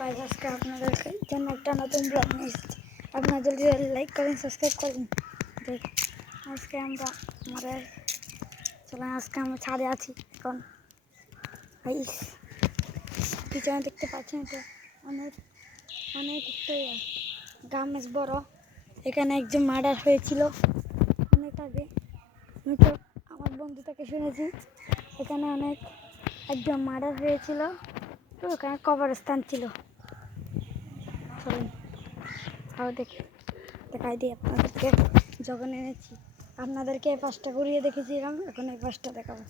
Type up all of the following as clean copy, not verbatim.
Guys আজকে আপনাদেরকে জন্য একটা নতুন ব্লগ নিয়ে এসেছি। আপনারা জলদি জলদি লাইক করেন, সাবস্ক্রাইব করেন। দেখ আজকে আমরা আজকে আমরা ছাদে আছি এখন। গাইস পিছনে দেখতে পাচ্ছেন তো অনেক অনেক গাছ বড়। এখানে একজন মার্ডার হয়েছিল অনেক আগে। আমি তো আমার বন্ধু থেকে শুনেছি এখানে একজন মার্ডার হয়েছিল, তো ওখানে কবরস্থান ছিল। চলুন আরও দেখাই দিই আপনাদেরকে। যখন এনেছি আপনাদেরকে এই পাশটা ঘুরিয়ে দেখেছিলাম, এখন এই পাশটা দেখাবো।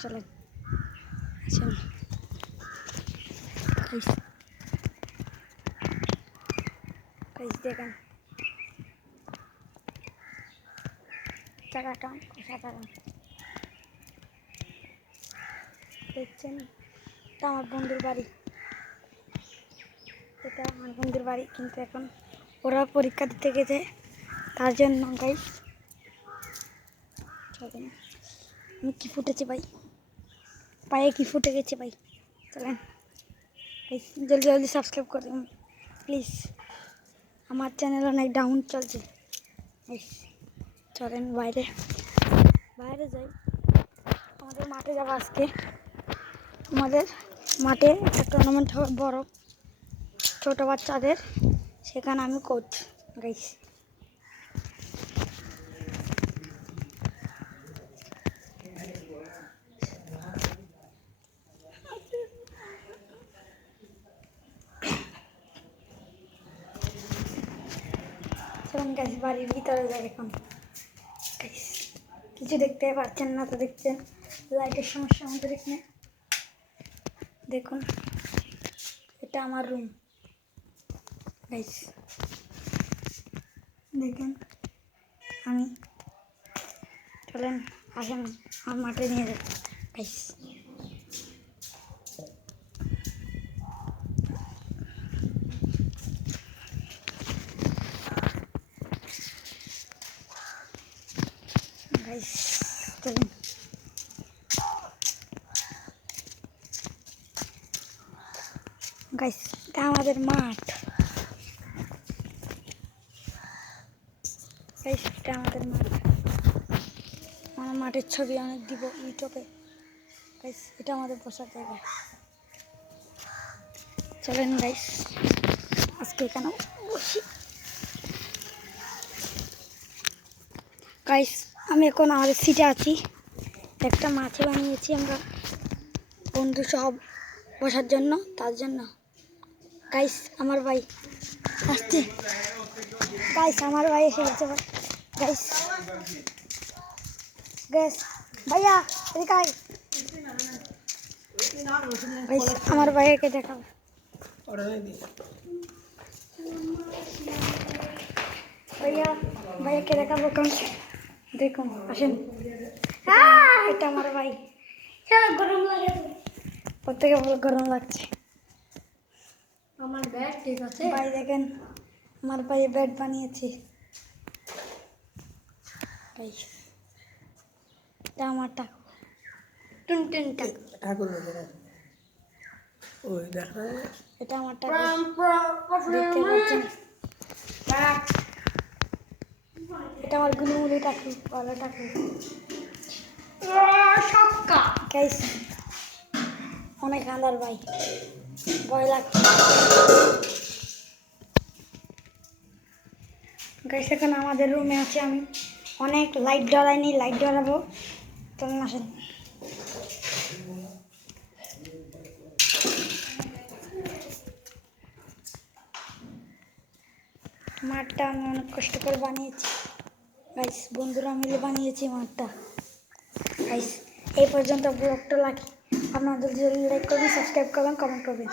চলেন আসুন। দেখেন জায়গাটা অসাধারণ। দেখছেন এটা আমার বন্ধুর বাড়ি, কিন্তু এখন ওরা পরীক্ষা দিতে গেছে, তার জন্য গাইস আমি কি ফুটেছে ভাই, পায়ে কি ফুটে গেছে ভাই। চলেন জলদি জলদি সাবস্ক্রাইব করুন প্লিজ, আমার চ্যানেল অনেক ডাউন চলছে। চলেন বাইরে যাই, আমাদের মাঠে যাবো আজকে। আমাদের মাঠে একটা টুর্নামেন্ট হবে বড়, ছোটো বাচ্চাদের, সেখানে আমি কোচ গাইস। চলুন গাইস বাড়ির ভিতরে যাই এখন। গাইস কিছু দেখতে পাচ্ছেন না তো, দেখছেন লাইটের সমস্যা আমাদের এখানে। দেখুন এটা আমার রুম গাইস, দেখেন আমি। চলেন আসেন আমার মাঠে নিয়ে যাই গাইস। গাইস চলুন গাইস, এটা আমাদের মাঠ গাইস, এটা আমাদের মাঠ। আমার মাঠের ছবি অনেক দিব ইউটিউবে গাইস। এটা আমাদের বসার জায়গা। চলেন গাইস আজকে এখানে বসি গাইস। আমি এখন আমাদের সিটে আছি, একটা মাছে বানিয়েছি আমরা বন্ধু সব বসার জন্য, তার জন্য গাইস আমার ভাই আসছে। গাইস আমার ভাই এসে গেছে গাইস। গ্যাস ভাইয়া এদিকে আয়। গাইস আমার ভাইকে দেখাবো। ভাইয়াকে দেখাবো কোন, দেখুন আসেন। এটা আমার ভাই, গরম লাগে, প্রত্যেকে বলে গরম লাগছে। আমার ব্যাট ঠিক আছে ভাই দেখেন আমার ভাই ব্যাট বানিয়েছে। এটা আমার টাকা, টুনটুন ঠাকুর। এটা আমার টাকা, দেখতে পাচ্ছেন। এটা আমার গুলুমুলি টাকু, ভালো টাকু গাইস। অনেক আন্দার ভাই, ভয় লাগছে গাইস। এখন আমাদের রুমে আছে, আমি অনেক লাইট জ্বালাইনি, লাইট জ্বালাবো। চলুন আসেন। মাঠটা আমি অনেক কষ্ট করে বানিয়েছি গাইস, বন্ধুরা মিলে বানিয়েছি মাঠটা গাইস। এই পর্যন্ত ব্লগটা লাগি, আপনারা জলদি জলদি লাইক করবেন, সাবস্ক্রাইব করবেন, কমেন্ট করবেন।